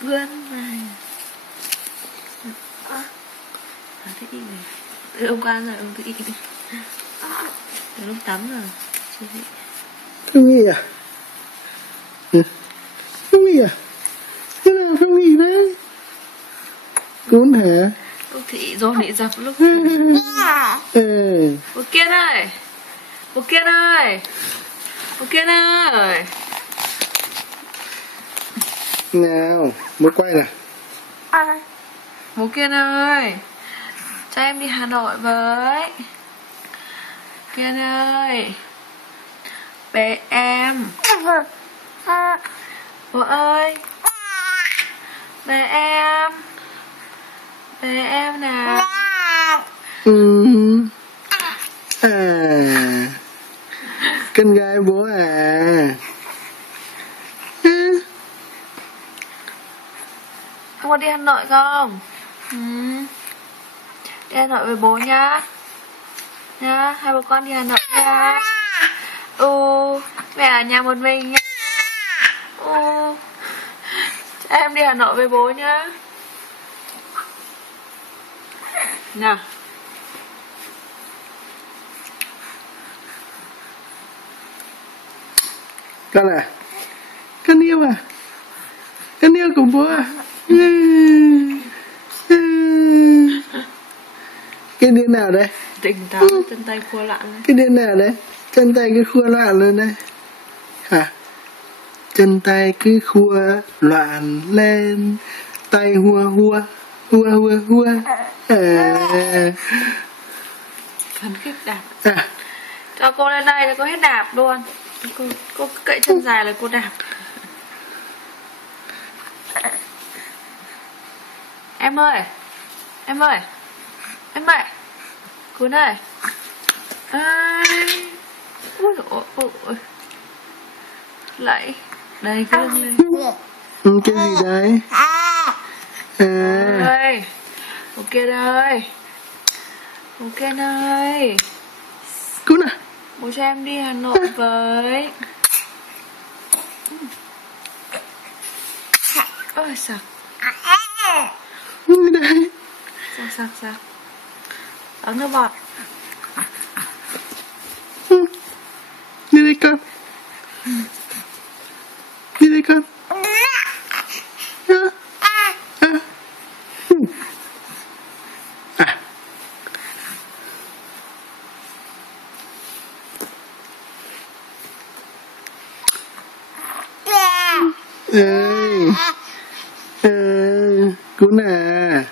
vươn vai. Thích đi này. Từ hôm qua rồi ông tự đi. Từ lúc tắm rồi. Không nghỉ à? Không nghỉ à? Thế nào không nghỉ đấy? Cún hả? Cô Thị dồn để dập lúc. Cô Kiên ơi. Cô Kiên ơi. Cô Kiên ơi. Nào, mới quay nào. Bố Kiên ơi, cho em đi Hà Nội với. Kiên ơi, bé em. Bố ơi, bé em. Bé em nào. Con gái bố à? Không có đi Hà Nội không? Đi Hà Nội với bố nhá. Nhá, hai bố con đi Hà Nội nhá. Mẹ ở nhà một mình nhá. Em đi Hà Nội với bố nhá. Nào. Con à? Con yêu à? Con yêu của bố à? Cái đứa nào đây? Tỉnh táo, chân tay khua loạn lên. Cái đứa nào đấy? Chân tay cứ khua loạn lên đây. Hả? Chân tay cứ khua loạn lên. Tay hua hua. Hua hua hua. Phấn khích đạp. Cho cô lên đây cho cô hết đạp luôn. Cô cậy chân dài là cô đạp. Em ơi. Em ơi. Em ơi. Cuốn ơi. Ui dồi ôi. Lại. Đây cái lưng đây. Cái gì đấy? Ơi. Ok đây. Ok ơi. Cún à? Bố cho em đi Hà Nội với. Ôi sặc. Đây. Sặc. Ấn nước bọt. Đi đây con. Đi đây con. Cún à?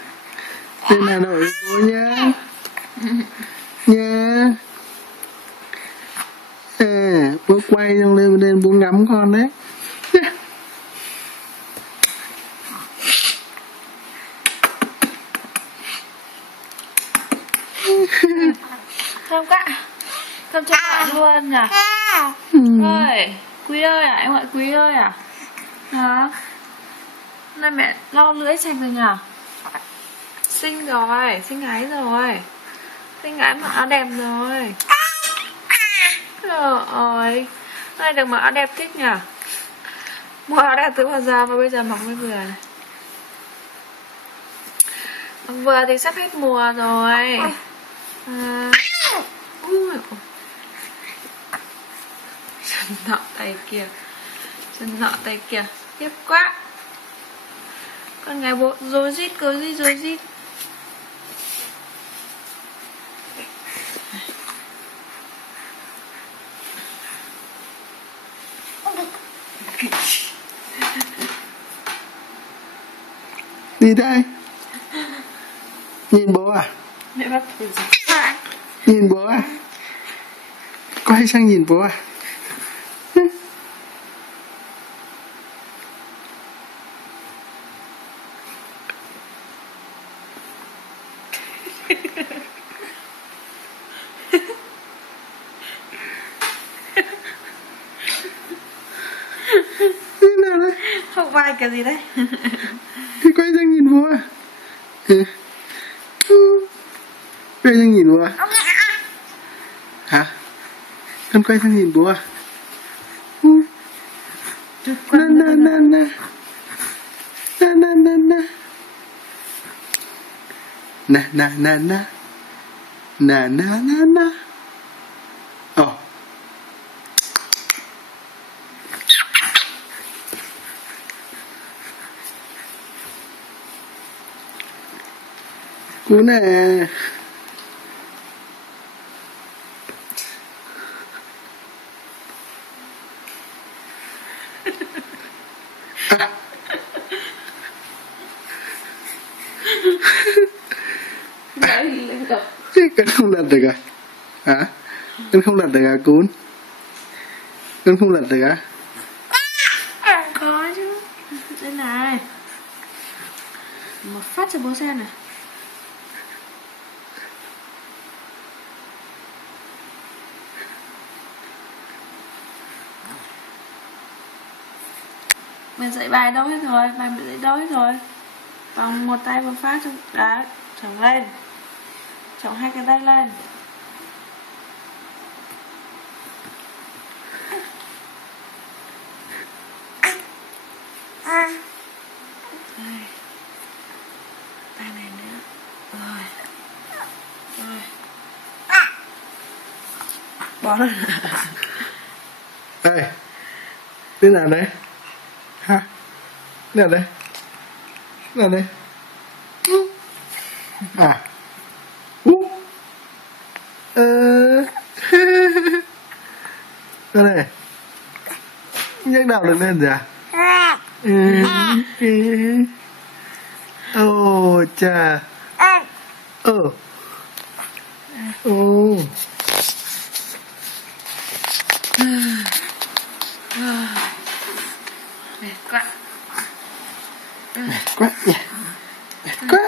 Lên Hà Nội với bố nhá. Nha. Bố quay xong lên bố ngắm con đấy. Thơm cả. Thơm cho mẹ luôn nhỉ. Ơi, Quý ơi à, em gọi Quý ơi à? Hả? Hôm nay mẹ lau lưỡi sạch rồi nhỉ? Xinh rồi, xinh gái rồi. Xinh gái mặc áo đẹp rồi. Trời ơi. Hôm nay được mặc áo đẹp thích nhỉ? Mua áo đẹp từ bao giờ mà bây giờ mặc mới vừa này. Mặc vừa thì sắp hết mùa rồi. Chân nọ tay kia. Chân nọ tay kia. Tiếp quá. Con gái bố rối rít cứ gì rối rít. Đi đây. Nhìn bố à? Mẹ bắt thử gì? Nhìn bố à? Quay sang nhìn bố à? Không vai kiểu gì đấy. Quay sang nhìn bố à? Quay sang nhìn bố à? Hả? Con quay sang nhìn bố à? Nè Na na na na. Na na na na. Oh. Cú nè. Con không lật được à? Hả? Con không lật được à Cún? Con không lật được à? Có chứ. Đây này. Một phát cho bố xem này. Mình dạy bài đâu hết rồi, bài mình dạy đâu hết rồi. Bằng một tay một phát cho đá trồng lên, trồng hai cái tay lên. Đây. Tay này nữa. Rồi. Rồi. Bỏ lên. Đây. Thế nào đấy? Ha? Nào đây? Nào đây? À. Đây này. Nhắc nào được lên rồi à? Ồ chà. Ồ. Ồ. Mệt quá. Mệt quá nhỉ. Mệt quá.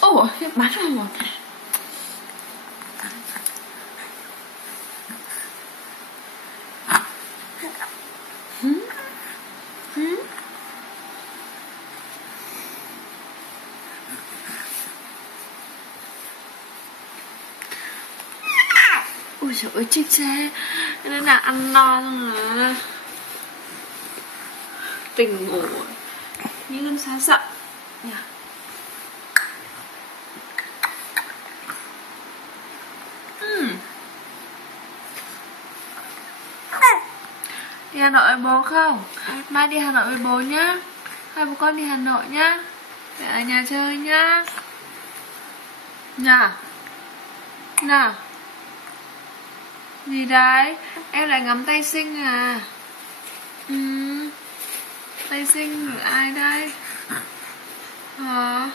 Ồ, bắn rồi một. Ôi trời ơi, chích xe. Nên là ăn no xong là tỉnh ngủ như con xa sợ nhỉ. Đi Hà Nội với bố không? Mai đi Hà Nội với bố nhá. Hai bố con đi Hà Nội nhá. Để ở nhà chơi nhá. Nào. Nào. Gì đấy? Em lại ngắm tay xinh à? Tay xinh của ai đây? Hả?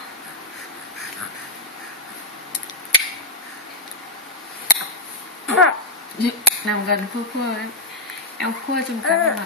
Nằm gần khua khua đấy. Em khua trong cái mặt.